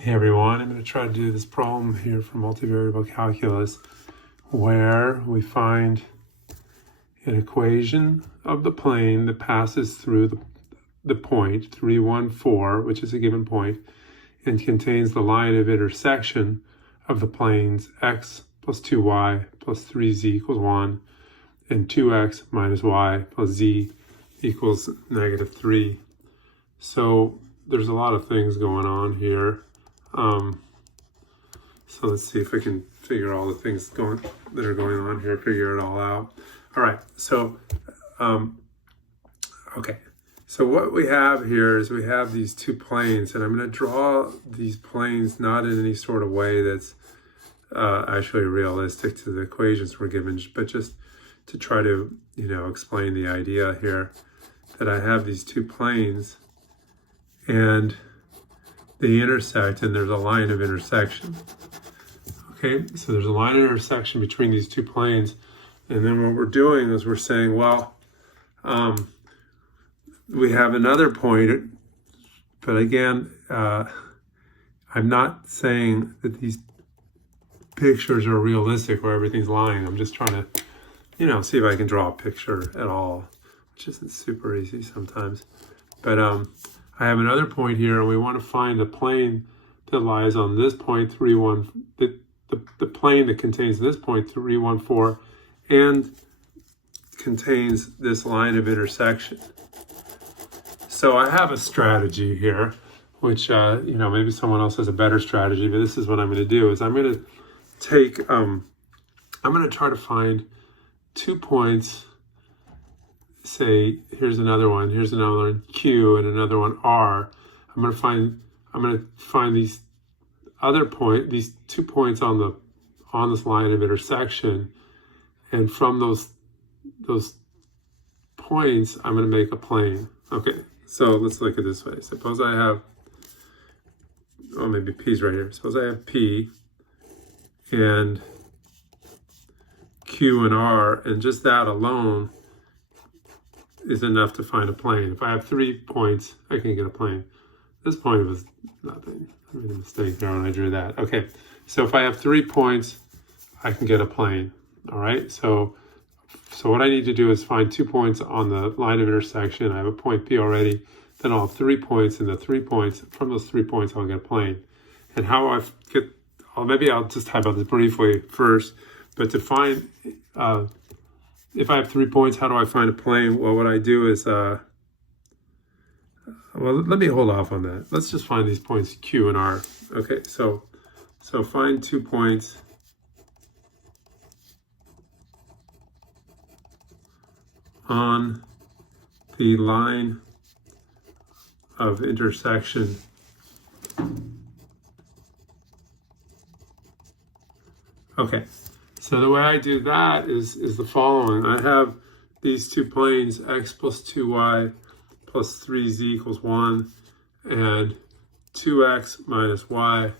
Hey everyone, I'm going to try to do this problem here for multivariable calculus where we find an equation of the plane that passes through the point 3, 1, 4, which is a given point, and contains the line of intersection of the planes x plus 2y plus 3z equals 1 and 2x minus y plus z equals negative 3. So there's a lot of things going on here. So let's see if I can figure all the things that are going on here, figure it all out. All right, so, okay. So what we have here is we have these two planes, and I'm going to draw these planes not in any sort of way that's actually realistic to the equations we're given, but just to try to, explain the idea here that I have these two planes and they intersect, and there's a line of intersection. Okay, so there's a line of intersection between these two planes, and then what we're doing is we're saying, well, we have another point, but again, I'm not saying that these pictures are realistic where everything's lying. I'm just trying to, see if I can draw a picture at all, which isn't super easy sometimes. But I have another point here, and we want to find the plane that lies on this point, 3, 1, the plane that contains this point, 3, 1, 4, and contains this line of intersection. So I have a strategy here, which, maybe someone else has a better strategy, but this is what I'm going to do, is I'm going to take, I'm going to try to find 2 points. Say, here's another one, Q, and another one, R. I'm going to find these these 2 points on this line of intersection, and from those points, I'm going to make a plane. Okay, so let's look at it this way. Suppose I have, maybe P's right here. Suppose I have P and Q and R, and just that alone is enough to find a plane. If I have 3 points, I can get a plane. This point was nothing. I made a mistake there when I drew that. Okay, so if I have 3 points, I can get a plane. All right, so what I need to do is find 2 points on the line of intersection. I have a point P already. Then I'll have 3 points, and from those 3 points, I'll get a plane. And how I get, maybe I'll just type out this briefly first, but to find, if I have 3 points, how do I find a plane? Well, what I do is, well, let me hold off on that. Let's just find these points Q and R. Okay, so find 2 points on the line of intersection Okay, so the way I do that is the following. I have these 2 planes, x plus 2y plus 3z equals 1, and 2x minus y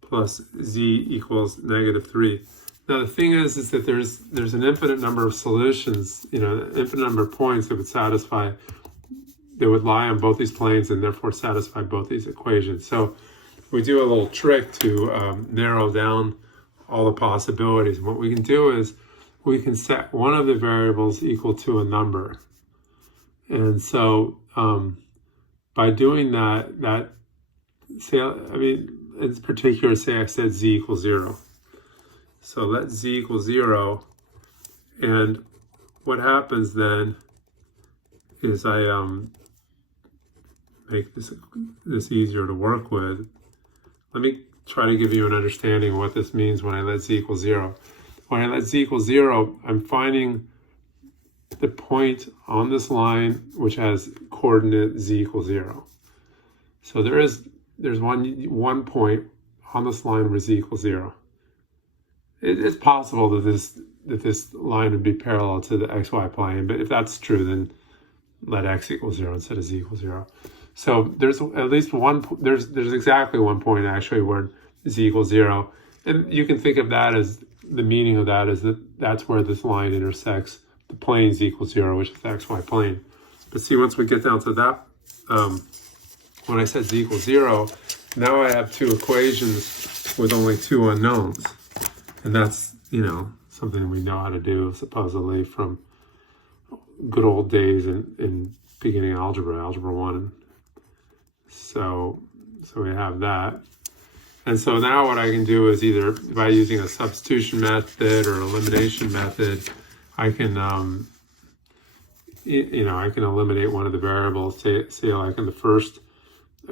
plus z equals negative 3. Now the thing is that there's an infinite number of solutions, an infinite number of points that would lie on both these planes and therefore satisfy both these equations. So we do a little trick to narrow down all the possibilities. And what we can do is we can set one of the variables equal to a number. And so by doing that, in particular, say I said z equals 0. So let z equal 0, and what happens then is I make this easier to work with. Let me try to give you an understanding of what this means when I let z equal 0. When I let z equal 0, I'm finding the point on this line which has coordinate z equals 0. So there's one point on this line where z equals 0. It's possible that this line would be parallel to the xy plane, but if that's true, then let x equal 0 instead of z equals 0. So there's at least there's exactly one point actually where z equals 0, and you can think of that as the meaning of that is that's where this line intersects the plane z equals 0, which is the xy plane. But see, once we get down to that, when I said z equals 0, now I have two equations with only two unknowns. And that's, you know, something we know how to do supposedly from good old days in beginning algebra 1. So we have that. And so now what I can do is either by using a substitution method or elimination method, I can, you know, I can eliminate one of the variables. Say like in the first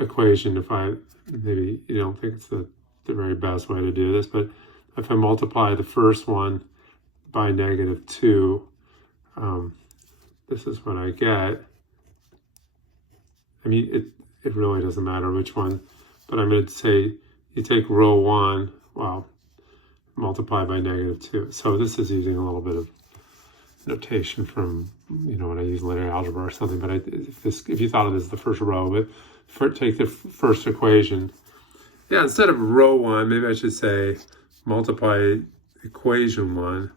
equation, if maybe you don't think it's the very best way to do this, but if I multiply the first one by -2, this is what I get. I mean, it really doesn't matter which one, but I'm going to say you take row 1, well, multiply by -2. So this is using a little bit of notation from, you know, when I use linear algebra or something, but if you thought of this as the first row, but take the first equation. Yeah, instead of row 1, maybe I should say multiply equation 1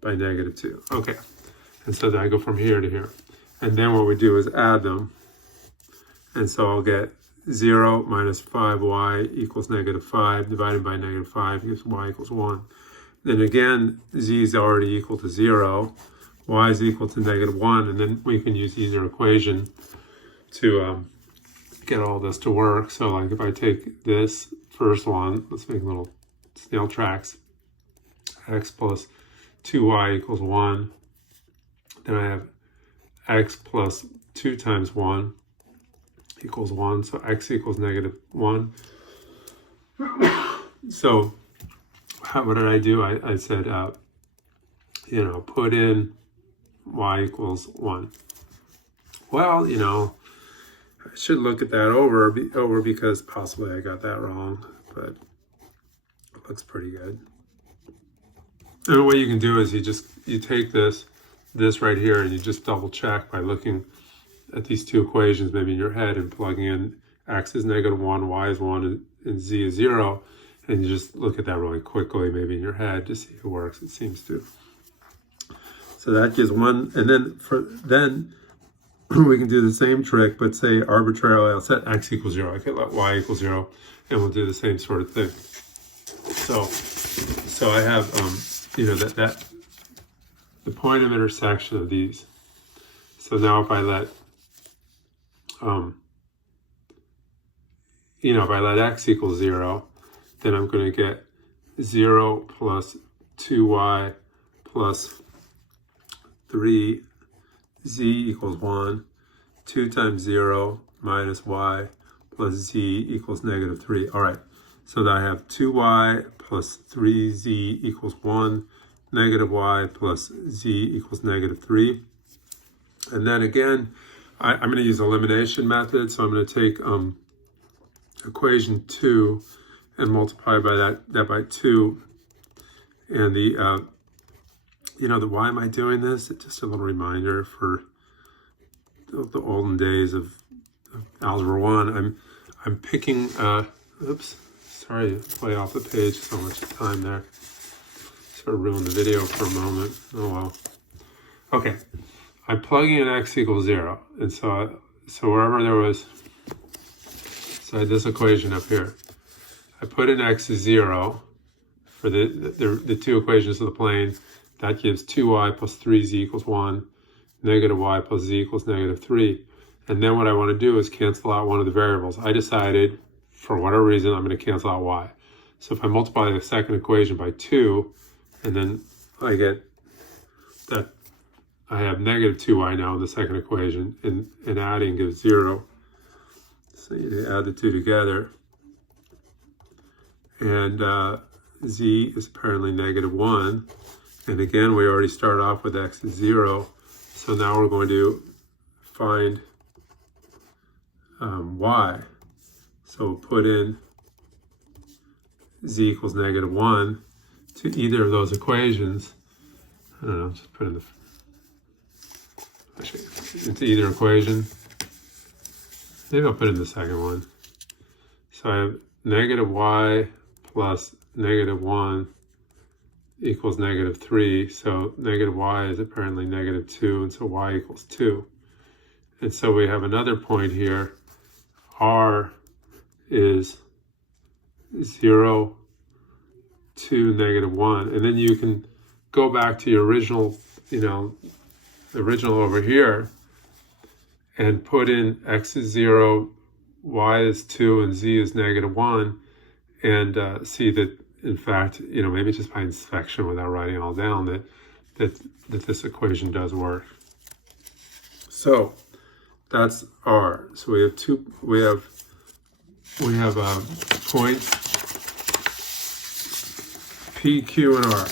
by -2. Okay, and so then I go from here to here. And then what we do is add them. And so I'll get 0 minus 5y equals -5 divided by -5 gives y equals 1. Then again, z is already equal to 0. Y is equal to -1. And then we can use either equation to get all this to work. So like if I take this first one, let's make little snail tracks. X plus 2y equals 1. Then I have x plus 2 times 1 equals 1. So x equals -1. So what did I do? I said, you know, put in y equals 1. Well, you know, I should look at that over because possibly I got that wrong, but it looks pretty good. And what you can do is you take this right here and you just double check by looking at these two equations maybe in your head and plugging in x is -1, y is 1, and z is 0. And you just look at that really quickly, maybe in your head, to see if it works. It seems to. So that gives 1, and then we can do the same trick, but say arbitrarily, I'll set x equals 0. I can let y equal 0, and we'll do the same sort of thing. So I have, you know, that the point of intersection of these. So now if I let, you know, if I let x equal 0, then I'm going to get 0 plus 2y plus 3z equals 1. 2 times 0 minus y plus z equals -3. All right, so that I have 2y plus 3z equals 1, -y plus z equals -3. And then again, I'm going to use elimination method. So I'm going to take equation 2 and multiply by that by 2. And the, you know, why am I doing this? It's just a little reminder for the olden days of algebra 1. I'm picking, oops, sorry to play off the page so much time there. Sort of ruined the video for a moment. Oh well. Okay, I'm plugging in x equals 0. And so wherever there was, so I had this equation up here. I put in x is 0 for the two equations of the plane. That gives 2y plus 3z equals 1, -y plus z equals -3. And then what I want to do is cancel out one of the variables. I decided, for whatever reason, I'm going to cancel out y. So if I multiply the second equation by 2, and then I get that I have -2y now in the second equation, and adding gives 0. So you add the two together. And z is apparently -1. And again, we already start off with x is 0. So now we're going to find y. So we'll put in z equals -1 to either of those equations. I don't know, just put in into either equation. Maybe I'll put in the second one. So I have -y plus -1 equals -3. So -y is apparently -2, and so y equals 2. And so we have another point here. R is 0, 2, -1. And then you can go back to your original, the original over here, and put in x is 0, y is 2, and z is -1, and see that, in fact, maybe just by inspection without writing it all down, that this equation does work. So that's R. So we have points P, Q, and R.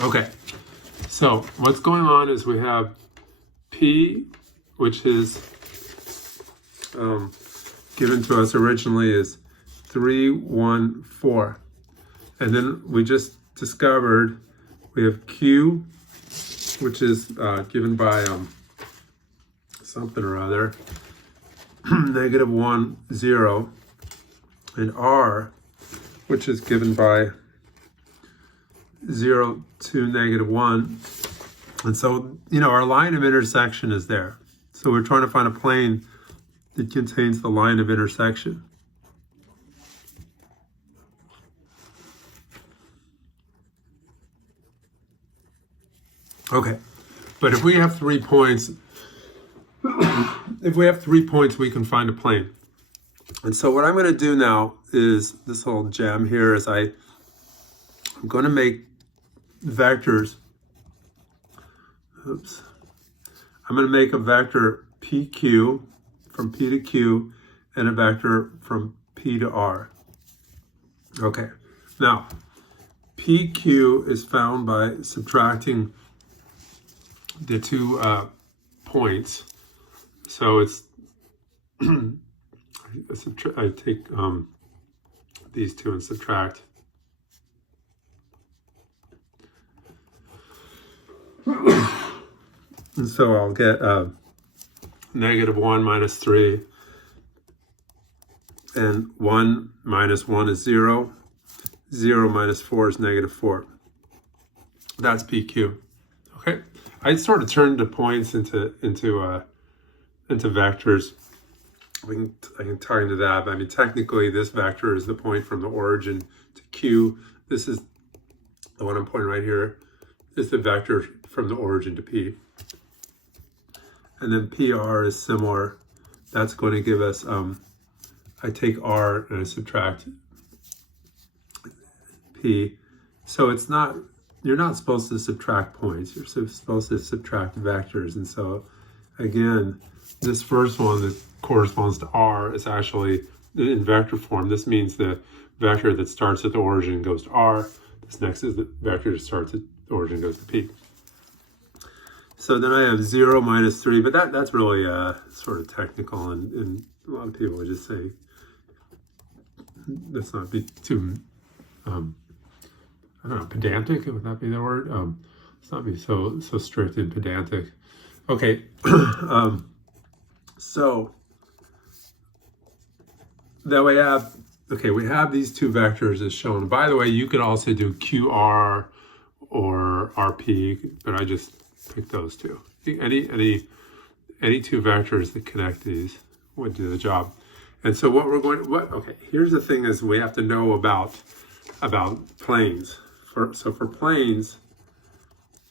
Okay. So what's going on is we have P, which is given to us originally is 3, 1, 4. And then we just discovered we have Q, which is given by something or other, -1, 0. And R, which is given by 0, 2, -1. And so, our line of intersection is there. So we're trying to find a plane that contains the line of intersection. Okay, but if we have 3 points, we can find a plane. And so what I'm going to do now is this little gem here is I'm going to make vectors. Oops. I'm going to make a vector PQ from P to Q and a vector from P to R. Okay, now PQ is found by subtracting the two points. So it's I take these two and subtract. And so I'll get -1 minus 3, and 1 minus 1 is 0. 0 minus 4 is -4. That's PQ. Okay, I sort of turned the points into vectors. I can tie into that. But I mean, technically, this vector is the point from the origin to Q. This is the one I'm pointing right here. Is the vector from the origin to P. And then PR is similar. That's going to give us, I take R and I subtract P. So it's not, you're not supposed to subtract points. You're supposed to subtract vectors. And so, again, this first one that corresponds to R is actually in vector form. This means the vector that starts at the origin goes to R. This next is the vector that starts at the origin goes to P. So then I have 0 minus 3, but that's really sort of technical, and a lot of people would just say, let's not be too, I don't know, pedantic, would that be the word? Let's not be so strict and pedantic. Okay, so then we have these two vectors as shown. By the way, you could also do QR or RP, but I just pick those two. Any two vectors that connect these would do the job. And so here's the thing is we have to know about planes. So for planes,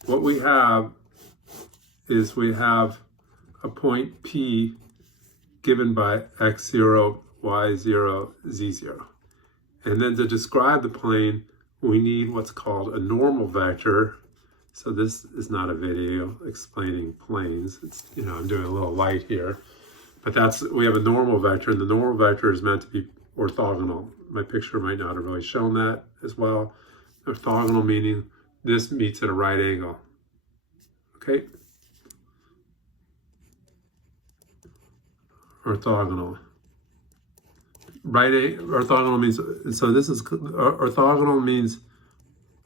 what we have is we have a point P given by x0, y0, z0. And then to describe the plane, we need what's called a normal vector. So this is not a video explaining planes. It's, I'm doing a little light here. But we have a normal vector, and the normal vector is meant to be orthogonal. My picture might not have really shown that as well. Orthogonal meaning this meets at a right angle. Okay? Orthogonal. Orthogonal means, so this is, orthogonal means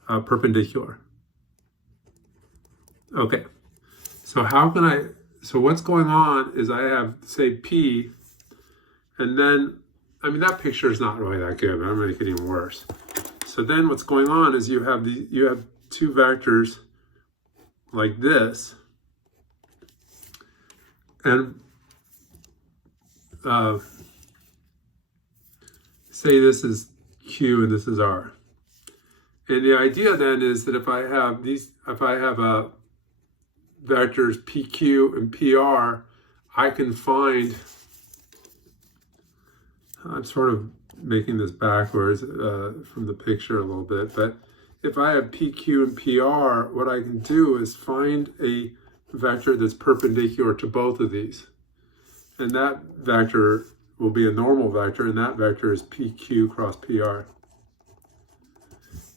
perpendicular. Okay, so so what's going on is I have, say, P, and then, that picture is not really that good, but I'm going to make it even worse. So then what's going on is you have two vectors like this, and say this is Q and this is R. And the idea then is that if I have vectors PQ and PR, I can find, I'm sort of making this backwards from the picture a little bit, but if I have PQ and PR, what I can do is find a vector that's perpendicular to both of these. And that vector will be a normal vector, and that vector is PQ cross PR.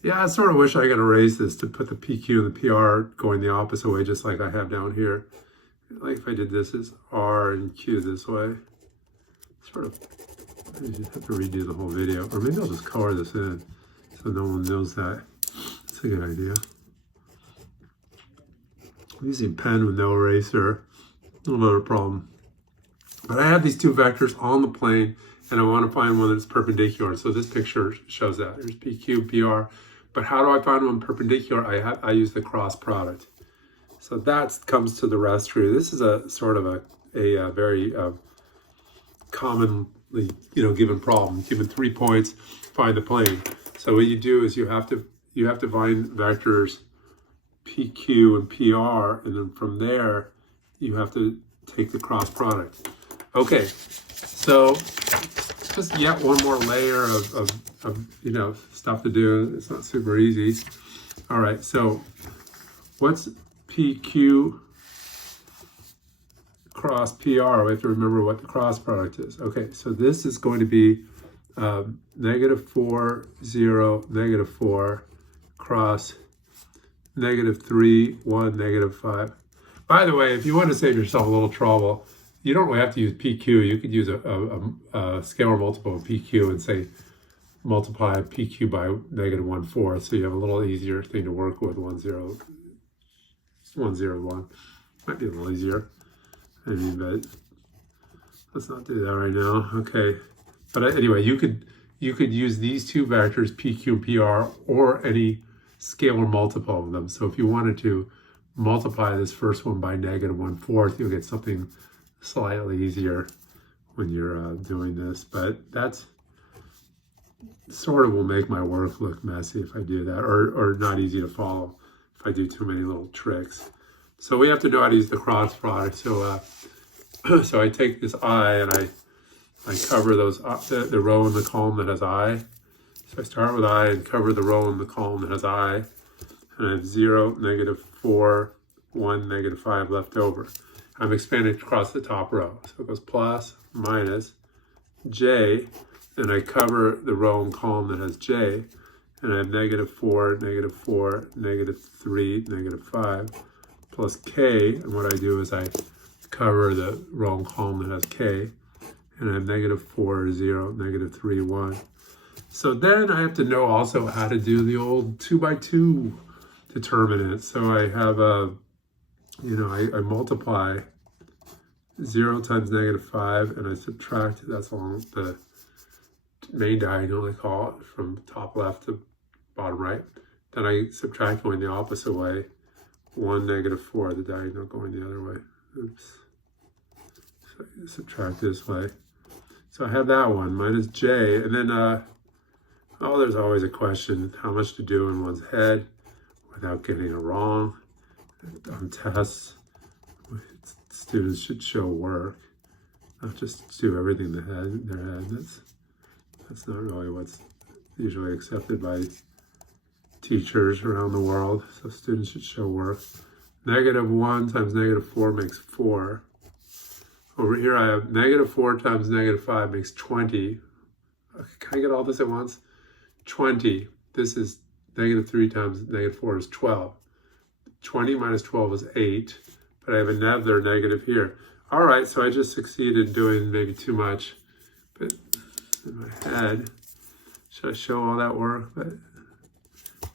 Yeah, I sort of wish I could erase this to put the PQ and the PR going the opposite way, just like I have down here. Like if I did this as R and Q this way. Sort of, I have to redo the whole video. Or maybe I'll just color this in so no one knows that. That's a good idea. I'm using pen with no eraser. A little bit of a problem. But I have these two vectors on the plane, and I want to find one that's perpendicular. So this picture shows that. There's PQ, PR. But how do I find one perpendicular? I use the cross product. So that comes to the rest tree. This is a sort of a very commonly given problem. Given 3 points, find the plane. So what you do is you have to find vectors PQ and PR, and then from there you have to take the cross product. Okay, so just yet one more layer of stuff to do. It's not super easy. All right, so what's PQ cross PR? We have to remember what the cross product is. Okay, so this is going to be -4, 0, -4 cross -3, 1, -5. By the way, if you want to save yourself a little trouble, you don't really have to use PQ. You could use a scalar multiple of PQ and say multiply PQ by -1/4, so you have a little easier thing to work with. 1, 0, 1, 0, 1. Might be a little easier. I mean, but let's not do that right now. Okay, but anyway, you could use these two vectors PQ and PR or any scalar multiple of them. So if you wanted to multiply this first one by -1/4, you'll get something slightly easier when you're doing this. But that's sort of will make my work look messy if I do that, or not easy to follow if I do too many little tricks. So we have to know how to use the cross product. So so I take this I and I cover those the row in the column that has I. So I start with I and cover the row in the column that has I, and I have 0, -4, 1, -5 left over. I'm expanding across the top row. So it goes plus, minus, J, and I cover the row and column that has J, and I have -4, -4, -3, -5, plus K, and what I do is I cover the row and column that has K, and I have -4, 0, -3, 1. So then I have to know also how to do the old 2x2 determinant. So I have I multiply 0 times -5, and I subtract, that's along the main diagonal, I call it, from top left to bottom right. Then I subtract going the opposite way, 1, -4, the diagonal going the other way. Oops. So I subtract this way. So I have that one, minus J, and then, there's always a question, how much to do in one's head without getting it wrong. On tests, students should show work, not just do everything in their head. That's not really what's usually accepted by teachers around the world. So students should show work. -1 times -4 makes 4. Over here I have -4 times -5 makes 20. Okay, can I get all this at once? 20. This is -3 times -4 is 12. 20 minus 12 is 8, but I have another negative here. All right, so I just succeeded in doing maybe too much, but in my head, should I show all that work? But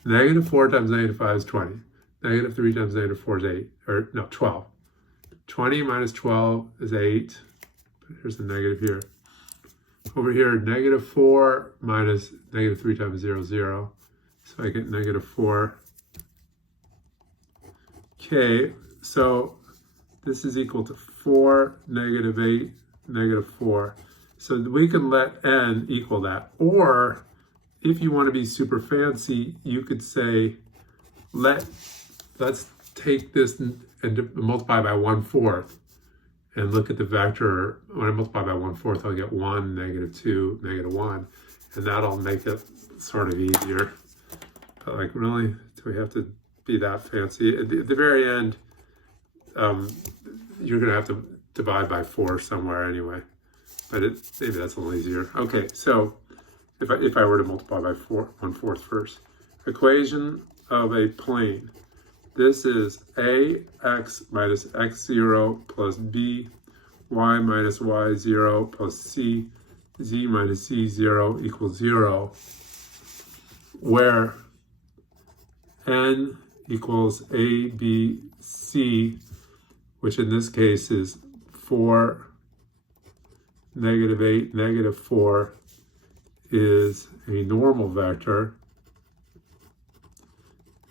-4 times -5 is 20. -3 times -4 is 8, or no, 12. 20 minus 12 is 8, but here's the negative here. Over here, -4 minus -3 times 0 is 0. So I get -4. Okay, so this is equal to 4, -8, -4. So we can let n equal that. Or if you want to be super fancy, you could say, let's take this and multiply by 1/4 and look at the vector. When I multiply by 1/4, I'll get 1, -2, -1, and that'll make it sort of easier. But like, really, do we have to be that fancy? At the very end, you're going to have to divide by 4 somewhere anyway. But maybe that's a little easier. Okay, so if I were to multiply by 1/4 first. Equation of a plane. This is ax minus x0 plus b, y minus y0 plus c, z minus c0 equals 0, where n equals a, b, c, which in this case is 4, -8, -4 is a normal vector.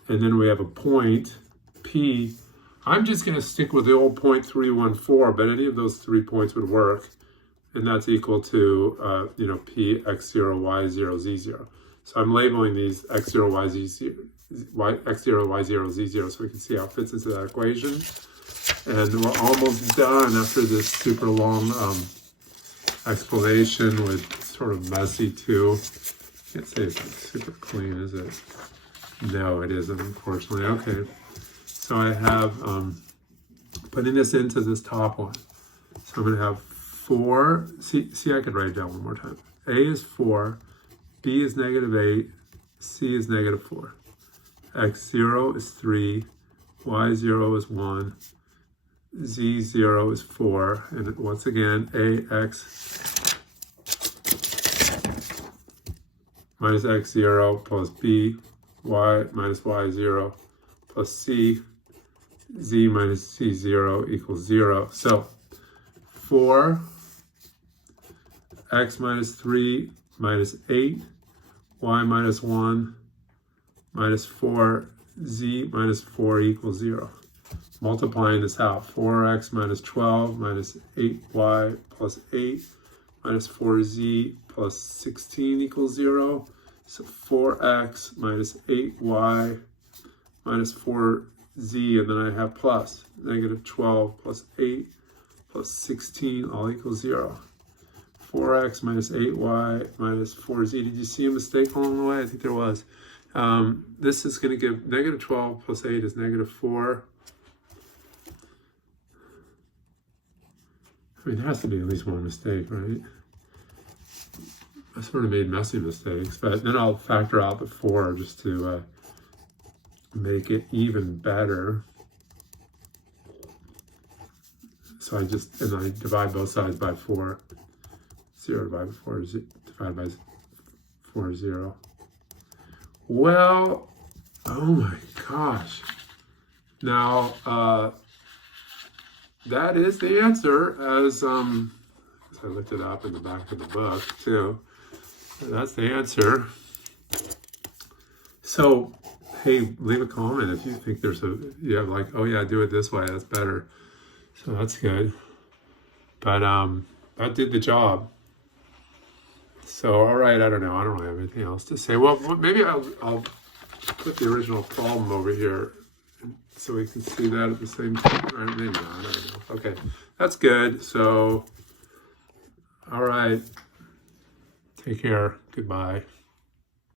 And then we have a point, P. I'm just going to stick with the old point 314, but any of those 3 points would work. And that's equal to, P, x0, y0, z0. So I'm labeling these x0, y0, x0, y0, z0, so we can see how it fits into that equation. And we're almost done after this super long explanation with sort of messy too. Can't say it's like super clean, is it? No, it isn't, unfortunately. Okay, so I have putting this into this top one. So I'm going to have 4. See, I could write it down one more time. A is 4, B is -8, C is -4. X0 is 3, Y0 is 1, Z0 is 4, and once again, AX minus X0 plus B, Y minus Y0 plus C, Z minus C0 equals 0. So 4, X minus 3 minus 8, Y minus 1 minus 4, Z minus 4 equals 0. Multiplying this out, 4x minus 12 minus 8y plus 8 minus 4z plus 16 equals 0. So 4x minus 8y minus 4z, and then I have plus -12 plus 8 plus 16 all equals 0. 4x minus 8y minus 4z. Did you see a mistake along the way? I think there was. This is going to give -12 plus 8 is -4. I mean, there has to be at least one mistake, right? I sort of made messy mistakes, but then I'll factor out the 4 just to make it even better. So I divide both sides by 4. 0 divided by 4 is divided by 4 is 0. Well, oh my gosh. Now, that is the answer, as I looked it up in the back of the book too. That's the answer. So, hey, leave a comment if you think you have like, oh yeah, do it this way, that's better. So that's good. But that did the job. So, all right, I don't know. I don't really have anything else to say. Well, maybe I'll put the original problem over here so we can see that at the same time. Or maybe not, I don't know. Okay, that's good. So, all right. Take care. Goodbye.